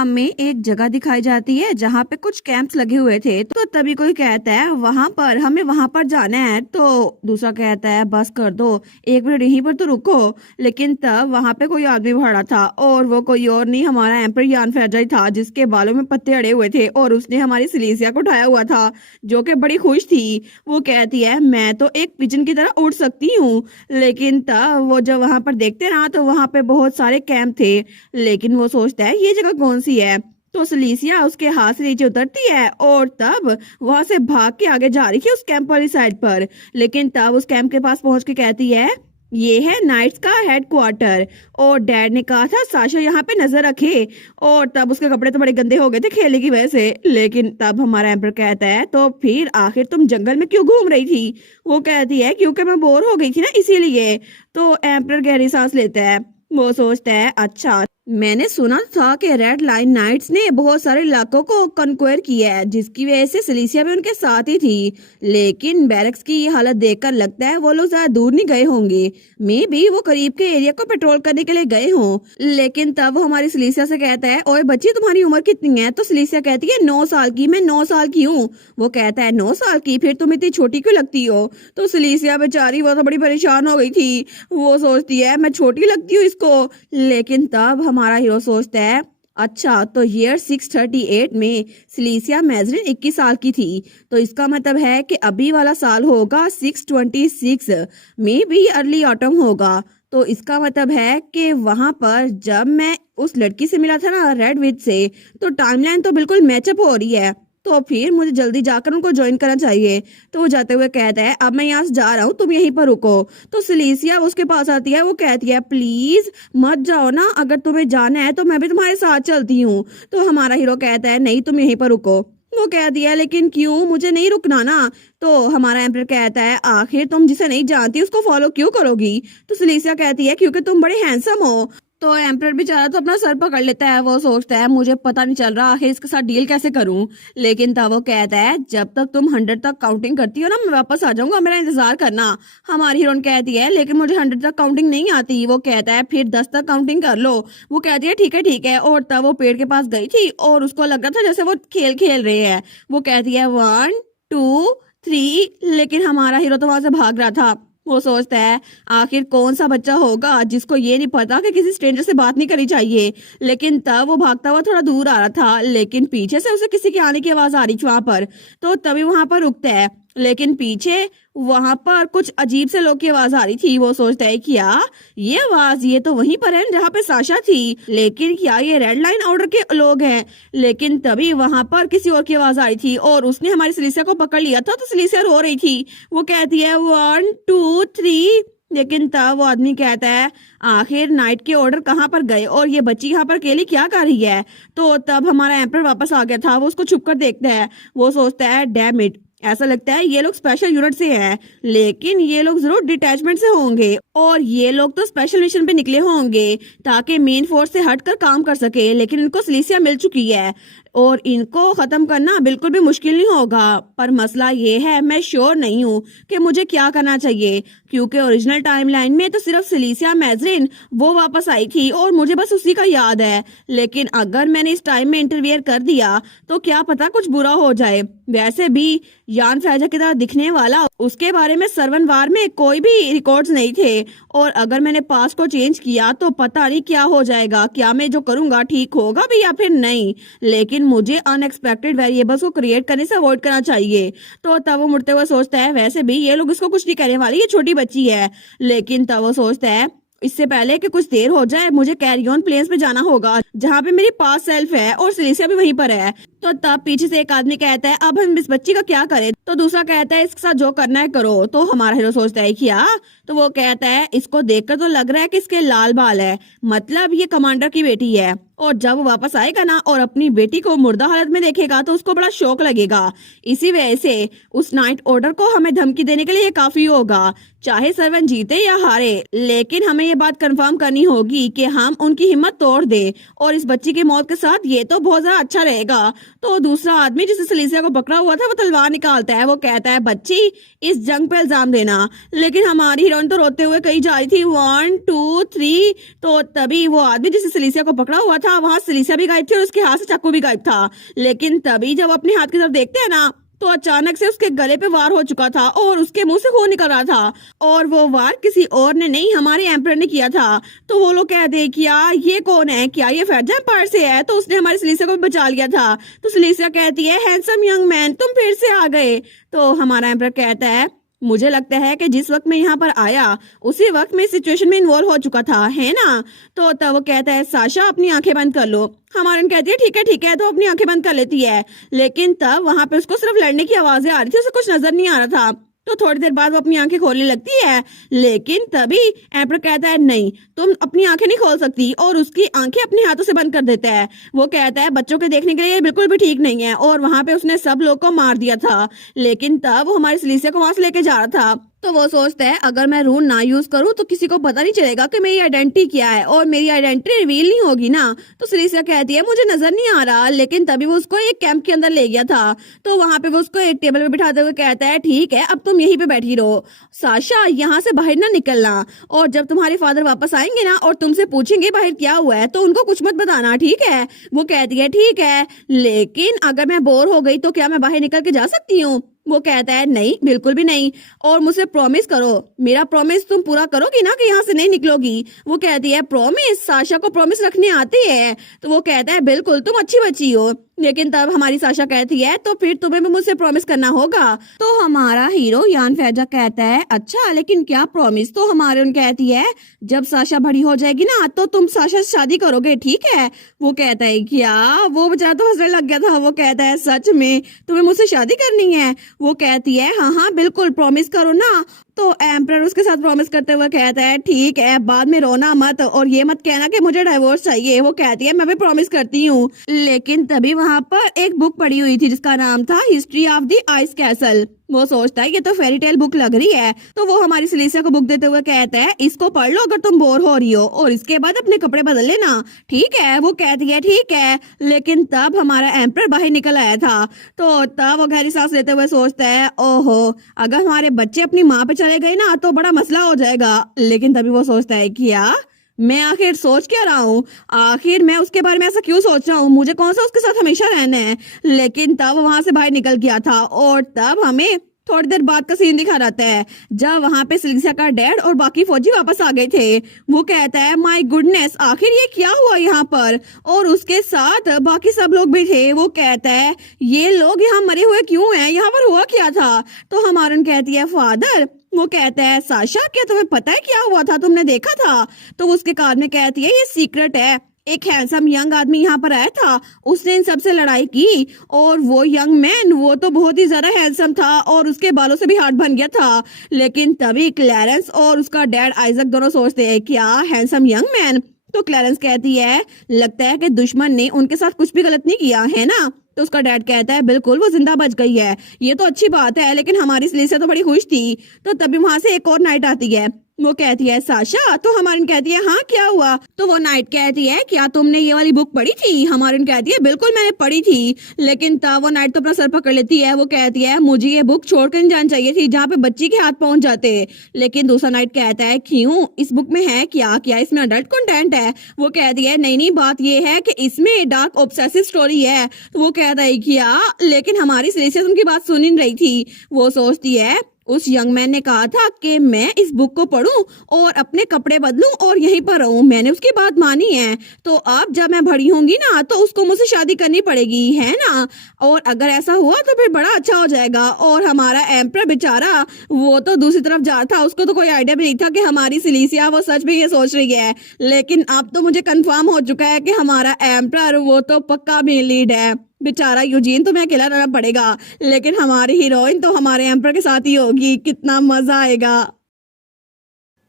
हमें एक जगह दिखाई जाती है जहाँ पे कुछ कैंप्स लगे हुए थे। तो तभी कोई कहता है हमें वहां पर जाना है। तो दूसरा कहता है बस कर दो, एक मिनट यहीं पर तो रुको। लेकिन तब वहां पे कोई आदमी खड़ा था और वो कोई और नहीं, हमारा एम्पर यान फैजाई था, जिसके बालों में पत्ते अड़े हुए थे और उसने हमारी सिलीसिया को उठाया हुआ था, जो कि बड़ी खुश थी। वो कहती है मैं तो एक पिजन की तरह उड़ सकती हूँ। लेकिन तब वो जब वहां पर देखते ना तो वहां पे बहुत सारे कैंप थे। लेकिन वो सोचता है ये जगह कौन सी है। तो सलीसिया उसके हाथ से नीचे उतरती है और तब वहां से भाग के आगे जा रही थी उस कैंप वाली साइड पर। लेकिन तब उस कैंप के पास पहुंच के कहती है ये है नाइट्स का हेडक्वार्टर, और डैड ने कहा था साशा यहाँ पे नजर रखे। और तब उसके कपड़े तो बड़े गंदे हो गए थे खेलने की वजह से। लेकिन तब हमारा एम्पर कहता है तो फिर आखिर तुम जंगल में क्यों घूम रही थी। वो कहती है क्योंकि मैं बोर हो गई थी ना, इसीलिए। तो एम्पर गहरी सांस लेता है। वो सोचता है अच्छा, मैंने सुना था कि रेड लाइन नाइट्स ने बहुत सारे इलाकों को कॉन्क्वेयर किया है, जिसकी वजह से सिलीसिया भी उनके साथ ही थी। लेकिन बैरक्स की ये हालत देखकर लगता है वो लोग ज्यादा दूर नहीं गए होंगे। मे भी वो करीब के एरिया को पेट्रोल करने के लिए गए हों। लेकिन तब वो हमारी सिलीसिया से कहता है ओए बच्ची तुम्हारी उम्र कितनी है। तो सिलीसिया कहती है 9 साल की। मैं 9 साल की हूँ। वो कहता है 9 साल की, फिर तुम इतनी छोटी क्यों लगती हो। तो सिलीसिया बेचारी वो तो बड़ी परेशान हो गई थी। वो सोचती है मैं छोटी लगती हूँ इसको। लेकिन तब हमारा हीरो सोचता है अच्छा, तो ईयर 638 में सिलीसिया मैजरिन 21 साल की थी। तो इसका मतलब है कि अभी वाला साल होगा 626 में भी अर्ली ऑटम होगा। तो इसका मतलब है कि वहां पर जब मैं उस लड़की से मिला था ना रेड विच से, तो टाइमलाइन तो बिल्कुल मैचअप हो रही है। तो फिर मुझे जल्दी जाकर उनको ज्वाइन करना चाहिए। तो वो जाते हुए कहता है अब मैं यहाँ से जा रहा हूँ, तुम यहीं पर रुको। तो सिलीसिया उसके पास आती है। वो कहती है प्लीज मत जाओ ना, अगर तुम्हें जाना है तो मैं भी तुम्हारे साथ चलती हूँ। तो हमारा हीरो कहता है नहीं, तुम यहीं पर रुको। वो कह दिया लेकिन क्यों, मुझे नहीं रुकना ना। तो हमारा एम्पर कहता है आखिर तुम जिसे नहीं जानती उसको फॉलो क्यों करोगी। तो सिलीसिया कहती है क्योंकि तुम बड़े हैंडसम हो। तो एम्पर बेचारा तो अपना सर पकड़ लेता है। वो सोचता है मुझे पता नहीं चल रहा आखिर इसके साथ डील कैसे करूं। लेकिन तब वो कहता है जब तक तुम 100 तक काउंटिंग करती हो ना, मैं वापस आ जाऊंगा, मेरा इंतजार करना। हमारी हीरोइन कहती है लेकिन मुझे 100 तक काउंटिंग नहीं आती। वो कहता है फिर 10 तक काउंटिंग कर लो। वो कहती है ठीक है ठीक है। और तब वो पेड़ के पास गई थी और उसको लग रहा था जैसे वो खेल खेल रहे हैं। वो कहती है 1 2 3, लेकिन हमारा हीरो तो वहां से भाग रहा था। वो सोचता है आखिर कौन सा बच्चा होगा जिसको ये नहीं पता कि किसी स्ट्रेंजर से बात नहीं करनी चाहिए। लेकिन तब वो भागता हुआ थोड़ा दूर आ रहा था, लेकिन पीछे से उसे किसी के आने की आवाज आ रही थी वहां पर। तो तभी वहां पर रुकता है, लेकिन पीछे वहां पर कुछ अजीब से लोग की आवाज आ रही थी। वो सोचता है क्या ये आवाज, ये तो वहीं पर है जहाँ पे साशा थी, लेकिन क्या ये रेड लाइन ऑर्डर के लोग हैं। लेकिन तभी वहां पर किसी और की आवाज आ रही थी और उसने हमारी सिलीसिया को पकड़ लिया था। तो सिलीसिया रो रही थी। वो कहती है 1 2 3। लेकिन तब वो आदमी कहता है आखिर नाइट के ऑर्डर कहाँ पर गए और ये बच्ची यहाँ पर अकेली क्या कर रही है। तो तब हमारा एम्पर वापस आ गया था। वो उसको छुप कर देखता है। वो सोचता है डैम इट, ऐसा लगता है ये लोग स्पेशल यूनिट से हैं, लेकिन ये लोग जरूर डिटैचमेंट से होंगे और ये लोग तो स्पेशल मिशन पे निकले होंगे ताकि मेन फोर्स से हटकर काम कर सके। लेकिन इनको सिलीसिया मिल चुकी है और इनको खत्म करना बिल्कुल भी मुश्किल नहीं होगा। पर मसला ये है मैं श्योर नहीं हूँ कि मुझे क्या करना चाहिए, क्योंकि ओरिजिनल टाइमलाइन में तो सिर्फ सिलीसिया मैजरिन वो वापस आई थी और मुझे बस उसी का याद है। लेकिन अगर मैंने इस टाइम में इंटरवियर कर दिया तो क्या पता कुछ बुरा हो जाए। वैसे भी यान फैजा की तरह दिखने वाला उसके बारे में सर्वन वार में कोई भी रिकॉर्ड्स नहीं थे, और अगर मैंने पास्ट को चेंज किया तो पता नहीं क्या हो जाएगा, क्या मैं जो करूंगा ठीक होगा भी या फिर नहीं। लेकिन मुझे अनएक्सपेक्टेड वेरिएबल्स को क्रिएट करने से अवॉइड करना चाहिए। तो तब वो मुड़ते हुए सोचता है वैसे भी ये लोग इसको कुछ नहीं करने वाले, ये छोटी बच्ची है। लेकिन तब वो सोचता है इससे पहले कि कुछ देर हो जाए मुझे कैरी ऑन प्लेन्स पे जाना होगा जहाँ पे मेरी पास सेल्फ है और सिलीसिया भी वहीं पर है। तो तब पीछे से एक आदमी कहता है अब हम इस बच्ची का क्या करें। तो दूसरा कहता है इसके साथ जो करना है करो। तो हमारा हीरो सोचता है क्या। तो वो कहता है इसको देखकर तो लग रहा है कि इसके लाल बाल है, मतलब ये कमांडर की बेटी है। और जब वो वापस आएगा ना और अपनी बेटी को मुर्दा हालत में देखेगा तो उसको बड़ा शौक लगेगा। इसी वजह से उस नाइट ऑर्डर को हमें धमकी देने के लिए ये काफी होगा, चाहे सर्वन जीते या हारे। लेकिन हमें ये बात कंफर्म करनी होगी कि हम उनकी हिम्मत तोड़ दे, और इस बच्ची की मौत के साथ ये तो बहुत ज्यादा अच्छा रहेगा। तो दूसरा आदमी जिसे सिलीसिया को पकड़ा हुआ था वो तलवार निकालता है। वो कहता है बच्ची इस जंग पे इल्जाम देना। लेकिन हमारी हीरोइन तो रोते हुए कहीं जा रही थी 1 2 3। तो तभी वो आदमी जिसे सिलीसिया को पकड़ा हुआ था था वहाँ सिलीसा भी गायब थी और उसके हाथ से चाकू भी गायब था। लेकिन तभी जब अपने हाथ की तरफ देखते हैं ना, तो अचानक से उसके गले पे वार हो चुका था और उसके मुंह से खून निकल रहा था। और वो वार किसी और ने नहीं, हमारे एम्परर ने किया था। तो वो लोग कहते हैं कि यार ये कौन है, क्या ये फैजा एम्पायर से है? तो उसने हमारे सिलीसा को भी बचा लिया था। तो सिलीसा कहती है, हैंडसम यंग मैन, तुम फिर से आ गए। तो हमारा एम्परर कहता है, मुझे लगता है कि जिस वक्त मैं यहाँ पर आया उसी वक्त मैं सिचुएशन में इन्वॉल्व हो चुका था, है ना? तो तब वो कहता है, साशा अपनी आंखें बंद कर लो। हमारन कहती है ठीक है, तो अपनी आंखें बंद कर लेती है। लेकिन तब वहां पे उसको सिर्फ लड़ने की आवाजें आ रही थी, उसे कुछ नजर नहीं आ रहा था। तो थोड़ी देर बाद वो अपनी आंखें खोलने लगती है। लेकिन तभी एम्पर कहता है, नहीं तुम अपनी आंखें नहीं खोल सकती, और उसकी आंखें अपने हाथों से बंद कर देता है। वो कहता है, बच्चों के देखने के लिए ये बिल्कुल भी ठीक नहीं है, और वहां पे उसने सब लोग को मार दिया था। लेकिन तब वो हमारे सिलीसिया को वहां से लेके जा रहा था। तो वो सोचता है, अगर मैं रून ना यूज करूँ तो किसी को पता नहीं चलेगा कि मेरी आइडेंटिटी क्या है, और मेरी आइडेंटिटी रिवील नहीं होगी ना। तो सिलीसिया कहती है, मुझे नजर नहीं आ रहा। लेकिन तभी वो उसको एक कैंप के अंदर ले गया था। तो वहां पे वो उसको एक टेबल पे बिठाते हुए कहता है, ठीक है अब तुम यहीं पे बैठी रहो, साशा यहाँ से बाहर ना निकलना, और जब तुम्हारे फादर वापस आएंगे ना और तुमसे पूछेंगे बाहर क्या हुआ है, तो उनको कुछ मत बताना, ठीक है? वो कहती है, ठीक है, लेकिन अगर मैं बोर हो गई तो क्या मैं बाहर निकल के जा सकती हूँ? वो कहता है, नहीं बिल्कुल भी नहीं, और मुझसे प्रॉमिस करो, मेरा प्रॉमिस तुम पूरा करोगी ना कि यहाँ से नहीं निकलोगी? वो कहती है, प्रॉमिस? साशा को प्रॉमिस रखने आती है? तो वो कहता है, बिल्कुल, तुम अच्छी बच्ची हो। लेकिन तब हमारी साशा कहती है, तो फिर तुम्हें भी मुझसे प्रॉमिस करना होगा। तो हमारा हीरो यान फैजा कहता है, अच्छा लेकिन क्या प्रॉमिस? तो हमारे उन कहती है, जब साशा बड़ी हो जाएगी ना तो तुम साशा से शादी करोगे, ठीक है? वो कहता है, क्या? वो बेचारा तो हंसने लग गया था। वो कहता है, सच में तुम्हें मुझसे शादी करनी है? वो कहती है, हाँ हाँ बिल्कुल, प्रॉमिस करो ना। तो एम्परर उसके साथ प्रॉमिस करते हुए कहता है, ठीक है, बाद में रोना मत और ये मत कहना कि मुझे डाइवोर्स चाहिए। वो कहती है, मैं भी प्रॉमिस करती हूँ। लेकिन तभी वहां पर एक बुक पड़ी हुई थी जिसका नाम था history of the ice castle. वो सोचता है, ये तो फेरी टेल बुक लग रही है। तो वो हमारी सिलीसिया को बुक देते हुए कहता है, इसको पढ़ लो अगर तुम बोर हो रही हो, और इसके बाद अपने कपड़े बदल लेना, ठीक है? वो कहती है, ठीक है। लेकिन तब हमारा एम्परर बाहर निकल आया था। तो तब वो गहरी सांस लेते हुए सोचता है, ओहो, अगर हमारे बच्चे अपनी माँ पे चले गए ना तो बड़ा मसला हो जाएगा। लेकिन तभी वो सोचता है, क्या मैं आखिर सोच क्या रहा हूँ? आखिर मैं उसके बारे में ऐसा क्यों सोच रहा हूँ? मुझे कौन सा उसके साथ हमेशा रहना है? लेकिन तब वहां से बाहर निकल गया था, और तब हमें थोड़ी देर बाद का सीन दिखा रहता है जब वहां पे सिलीसिया का डैड और बाकी फौजी वापस आ गए थे। वो कहता है, माय गुडनेस, आखिर ये क्या हुआ यहाँ पर? और उसके साथ बाकी सब लोग भी थे। वो कहता है, ये लोग यहाँ मरे हुए क्यों हैं? यहाँ पर हुआ क्या था? तो हमारन कहती है, फादर। वो कहता है, साशा क्या तुम्हें पता है क्या हुआ था? तुमने देखा था? तो उसके कान में कहती है, ये सीक्रेट है। एक हैंडसम यंग आदमी यहाँ पर आया था, उसने इन सबसे लड़ाई की, और वो यंग मैन वो तो बहुत ही ज्यादा हैंडसम था और उसके बालों से भी हार्ट बन गया था। लेकिन तभी क्लैरेंस और उसका डैड आइजक दोनों सोचते हैं, क्या हैंडसम यंग मैन? तो क्लैरेंस कहती है, लगता है कि दुश्मन ने उनके साथ कुछ भी गलत नहीं किया है ना? तो उसका डैड कहता है, बिल्कुल, वो जिंदा बच गई है, ये तो अच्छी बात है, लेकिन हमारी सिलीसिया तो बड़ी खुश थी। तो तभी वहां से एक और नाइट आती है। वो कहती है, साशा? तो हमारी कहती है, हाँ क्या हुआ? तो वो नाइट कहती है, क्या तुमने ये वाली बुक पढ़ी थी? हमारी कहती है, बिल्कुल मैंने पढ़ी थी। लेकिन तब वो नाइट तो अपना सर पकड़ लेती है। वो कहती है, मुझे ये बुक छोड़कर नहीं जानी चाहिए थी जहाँ पे बच्ची के हाथ पहुंच जाते। लेकिन दूसरा नाइट कहता है, क्यों, इस बुक में है क्या? क्या इसमें अडल्ट कंटेंट है? वो कहती है, नहीं नहीं, बात ये है कि इसमें डार्क ऑब्सेसिव स्टोरी है। तो वो कहता है, क्या? लेकिन हमारी सिलीसिया उनकी बात सुन नहीं रही थी। वो सोचती है, उस यंग मैन ने कहा था कि मैं इस बुक को पढूं और अपने कपड़े बदलूं और यहीं पर रहूं, मैंने उसकी बात मानी है। तो अब जब मैं बड़ी होंगी ना तो उसको मुझसे शादी करनी पड़ेगी, है ना? और अगर ऐसा हुआ तो फिर बड़ा अच्छा हो जाएगा। और हमारा एम्परर बेचारा वो तो दूसरी तरफ जा था, उसको तो कोई आइडिया भी नहीं था कि हमारी सिलीसिया वो सच में ये सोच रही है। लेकिन अब तो मुझे कंफर्म हो चुका है कि हमारा एम्परर वो तो पक्का मेन लीड है। बेचारा यूजीन तुम्हें अकेला रहना पड़ेगा, लेकिन हमारी हीरोइन तो हमारे एम्परर के साथ ही होगी, कितना मजा आएगा।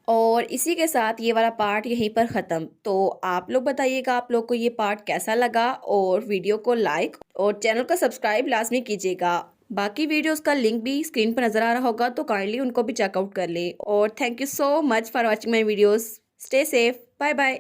और इसी के साथ ये वाला पार्ट यहीं पर ख़त्म। तो आप लोग बताइएगा आप लोग को ये पार्ट कैसा लगा, और वीडियो को लाइक और चैनल को सब्सक्राइब लाजमी कीजिएगा। बाकी वीडियोस का लिंक भी स्क्रीन पर नज़र आ रहा होगा, तो काइंडली उनको भी चेकआउट कर ले। और thank you so much for watching my videos. Stay safe, bye bye.